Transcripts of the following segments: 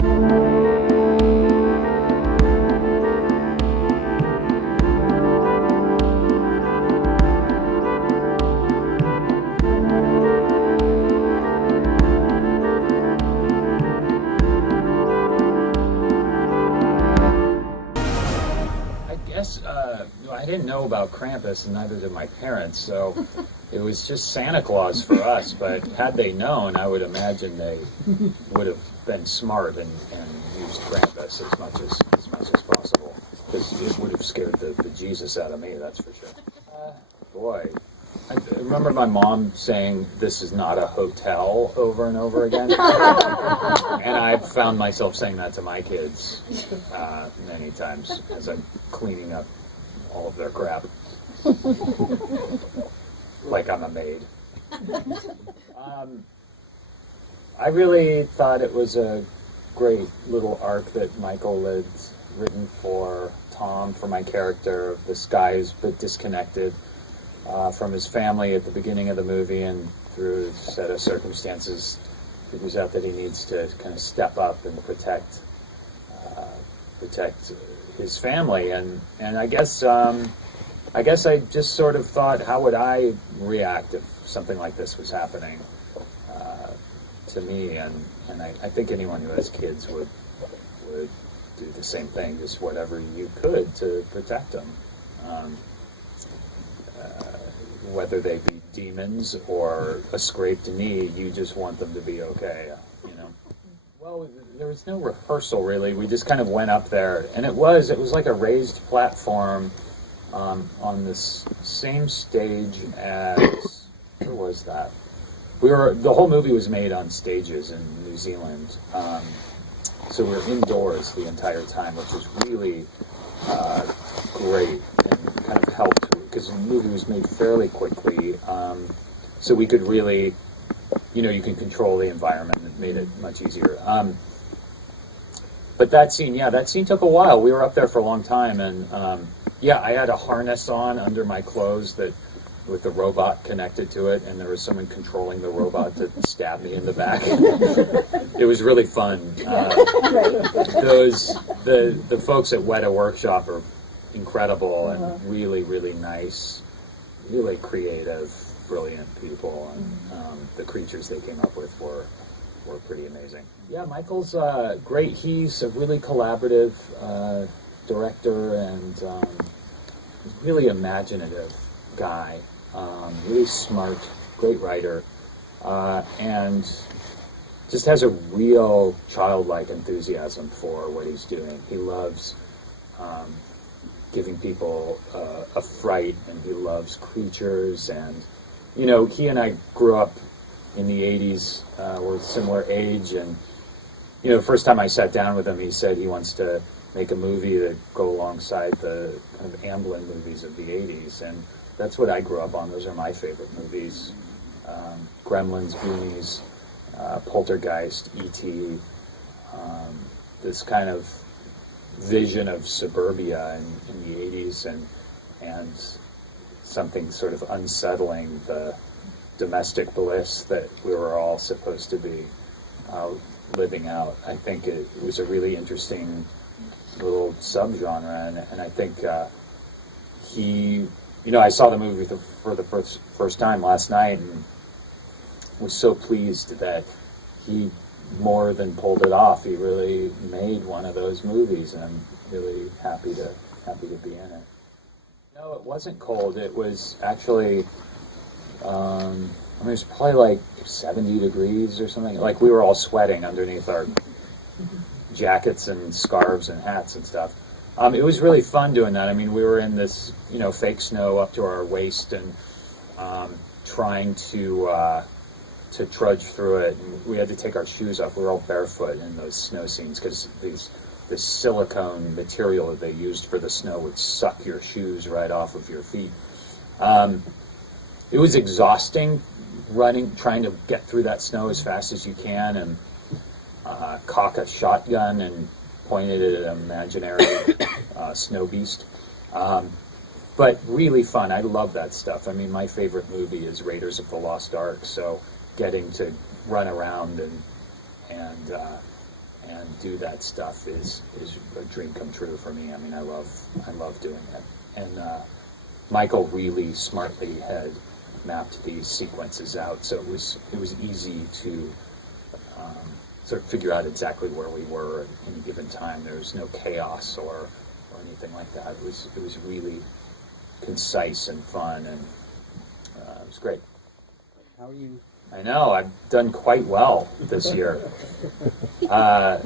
I didn't know about Krampus, and neither did my parents, so it was just Santa Claus for us. But had they known, I would imagine they would have been smart and used Krampus as much as possible, because it would have scared the Jesus out of me, that's for sure. Boy, I remember my mom saying, "This is not a hotel," over and over again. And I've found myself saying that to my kids many times as I'm cleaning up all of their crap. Like I'm a maid. I really thought it was a great little arc that Michael had written for Tom, for my character. This guy who's a bit disconnected from his family at the beginning of the movie, and through a set of circumstances figures out that he needs to kind of step up and protect his family. And I guess I just sort of thought, how would I react if something like this was happening to me? And I think anyone who has kids would do the same thing, just whatever you could to protect them. Whether they be demons or a scraped knee, you just want them to be okay, you know. Well, there was no rehearsal really. We just kind of went up there, and it was like a raised platform on this same stage as, where was that? The whole movie was made on stages in New Zealand, so we were indoors the entire time, which was really great and kind of helped, because the movie was made fairly quickly, so we could really, you can control the environment, and it made it much easier. But that scene took a while. We were up there for a long time, and I had a harness on under my clothes with the robot connected to it, and there was someone controlling the robot to stab me in the back. It was really fun. The folks at Weta Workshop are incredible and really, really nice, really creative, brilliant people, and the creatures they came up with were pretty amazing. Yeah, Michael's great. He's a really collaborative director and really imaginative guy, really smart, great writer, and just has a real childlike enthusiasm for what he's doing. He loves giving people a fright, and he loves creatures. And he and I grew up in the 80s. We're a similar age, and the first time I sat down with him, he said he wants to make a movie that go alongside the kind of Amblin movies of the 80s, and that's what I grew up on. Those are my favorite movies. Gremlins, Goonies, Poltergeist, E.T., this kind of vision of suburbia in the 80s, and something sort of unsettling, the domestic bliss that we were all supposed to be living out. I think it was a really interesting little subgenre, and I think I saw the movie for the first time last night, and was so pleased that he more than pulled it off. He really made one of those movies, and I'm really happy to be in it. No, it wasn't cold. It was actually, it was probably like 70 degrees or something. Like, we were all sweating underneath our jackets and scarves and hats and stuff. It was really fun doing that. I mean, we were in this, fake snow up to our waist, and trying to trudge through it. And we had to take our shoes off. We were all barefoot in those snow scenes, because this silicone material that they used for the snow would suck your shoes right off of your feet. It was exhausting trying to get through that snow as fast as you can, and cock a shotgun and point it at an imaginary snow beast. But really fun. I love that stuff. I mean, my favorite movie is Raiders of the Lost Ark, so getting to run around and and do that stuff is a dream come true for me. I mean, I love doing it. And Michael really smartly had mapped these sequences out, so it was easy to sort of figure out exactly where we were at any given time. There was no chaos or anything like that. It was really concise and fun, and it was great. How are you? I know, I've done quite well this year. Yeah,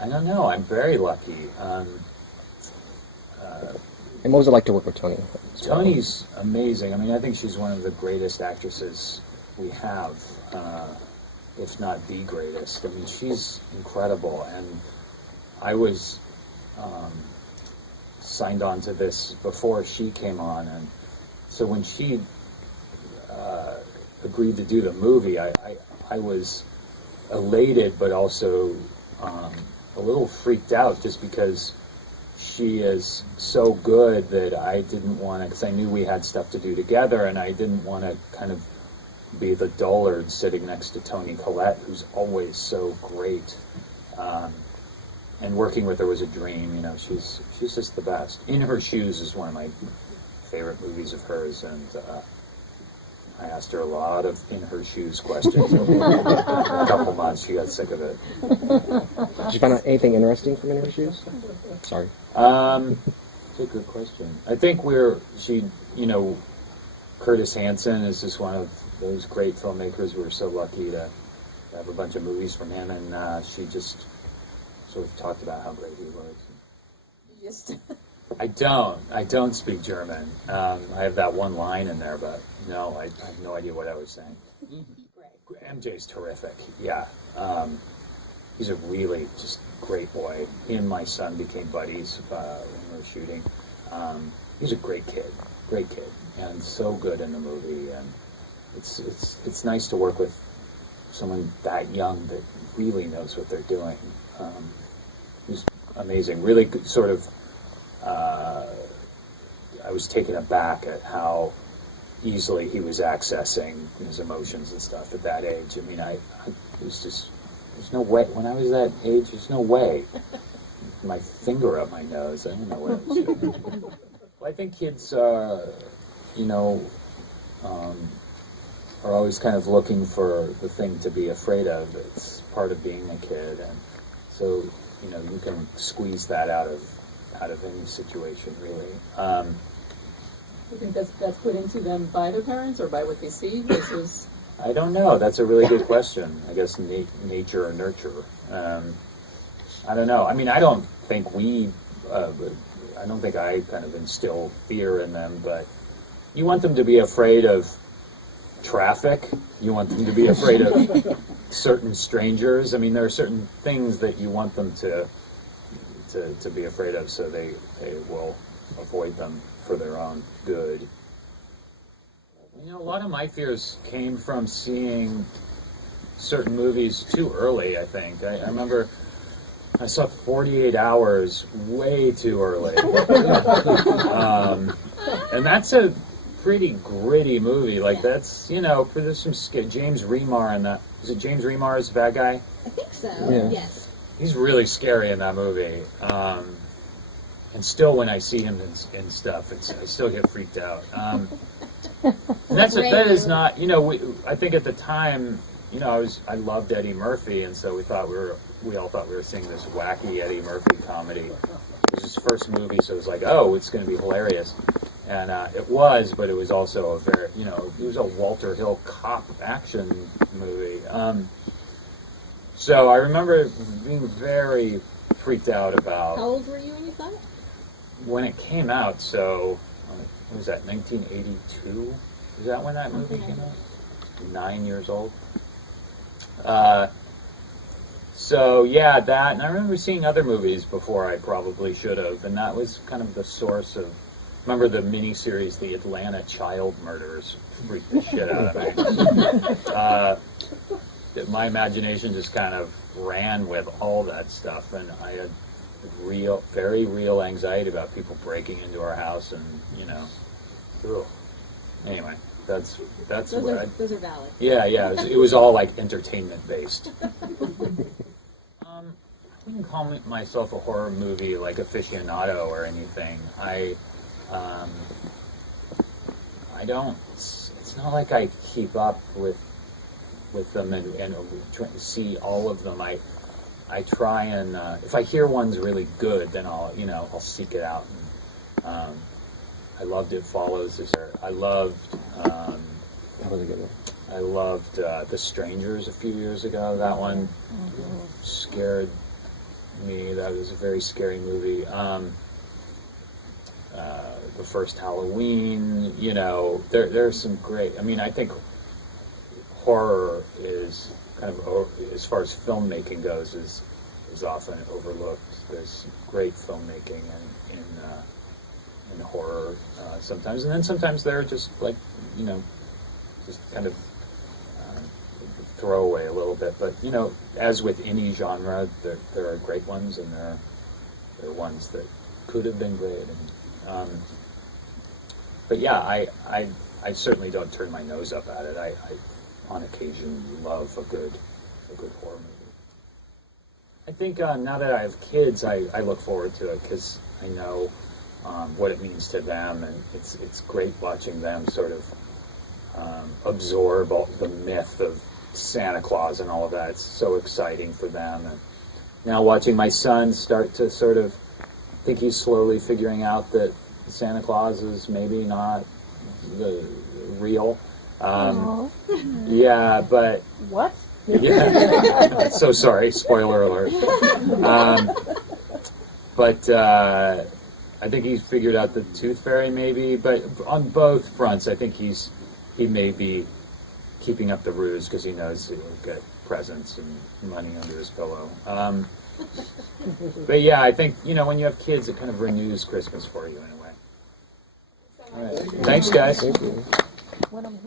I don't know, I'm very lucky. And what was it like to work with Toni? Toni's amazing. I mean, I think she's one of the greatest actresses we have, if not the greatest. I mean, she's incredible, and I was signed on to this before she came on, and so when she agreed to do the movie, I was elated, but also a little freaked out, just because she is so good that I didn't want to, because I knew we had stuff to do together, and I didn't want to kind of be the dullard sitting next to Toni Collette, who's always so great. And working with her was a dream. You know, she's just the best. In Her Shoes is one of my favorite movies of hers, and I asked her a lot of In Her Shoes questions over a couple months. She got sick of it. Did you find out anything interesting from In Her Shoes? Sorry. It's a good question. I think Curtis Hanson is just one of those great filmmakers. We were so lucky to have a bunch of movies from him, and she just sort of talked about how great he was. I don't speak German. I have that one line in there, but no, I have no idea what I was saying. MJ's terrific, yeah. He's a really just great boy. He and my son became buddies when we were shooting. He's a great kid, and so good in the movie. And it's nice to work with someone that young that really knows what they're doing. He's amazing. Really sort of. I was taken aback at how easily he was accessing his emotions and stuff at that age. I mean, I was just, there's no way, when I was that age, there's no way. My finger up my nose, I don't know what I was doing. Well, I think kids, are always kind of looking for the thing to be afraid of. It's part of being a kid, and so, you can squeeze that out of any situation, really. You think that's put into them by their parents or by what they see versus? I don't know. That's a really good question. I guess nature or nurture. I don't know. I mean, I don't think I kind of instill fear in them, but you want them to be afraid of traffic. You want them to be afraid of certain strangers. I mean, there are certain things that you want them to be afraid of, so they will avoid them for their own good. A lot of my fears came from seeing certain movies too early, I think. I remember I saw 48 Hours way too early. And that's a pretty gritty movie. Like, that's, there's some James Remar in that. Is it James Remar is the bad guy? I think so, yeah. Yes. He's really scary in that movie. And still when I see him in stuff, I still get freaked out. And that is not, I think at the time, I loved Eddie Murphy, and so we all thought we were seeing this wacky Eddie Murphy comedy. It was his first movie, so it was like, oh, it's going to be hilarious. And it was, but it was also a very, it was a Walter Hill cop action movie. So I remember being very freaked out about... How old were you when you saw it? When it came out, so, what was that, 1982? Is that when that movie came out? 9 years old. So, yeah, that, and I remember seeing other movies before I probably should have, and that was kind of the source of, remember the miniseries, The Atlanta Child Murders, freaked the shit out of me. My imagination just kind of ran with all that stuff, and I had very real anxiety about people breaking into our house, and anyway, that's those are valid. Yeah, it was all like entertainment based. wouldn't call myself a horror movie like aficionado or anything. I don't. It's not like I keep up with them and try to see all of them. I try and if I hear one's really good, then I'll seek it out. And, I loved It Follows. I loved. That was a good one. I loved The Strangers a few years ago. That one scared me. That was a very scary movie. The first Halloween, there's some great. I mean, I think horror is kind of, as far as filmmaking goes, is often overlooked. There's great filmmaking in horror sometimes, and then sometimes they're just like, just kind of throwaway a little bit. But as with any genre, there are great ones, and there are ones that could have been great. And but yeah, I certainly don't turn my nose up at it. I on occasion love a good horror movie. I think now that I have kids, I look forward to it because I know what it means to them, and it's great watching them sort of absorb all the myth of Santa Claus and all of that. It's so exciting for them. And now watching my son start to sort of think he's slowly figuring out that Santa Claus is maybe not real. Yeah, but What? yeah. So sorry, spoiler alert. But I think he's figured out the Tooth Fairy maybe. But on both fronts, I think he may be keeping up the ruse because he knows he'll get presents and money under his pillow. But yeah, I think when you have kids, it kind of renews Christmas for you in a way. All right. Thanks, guys. Thank you. When I'm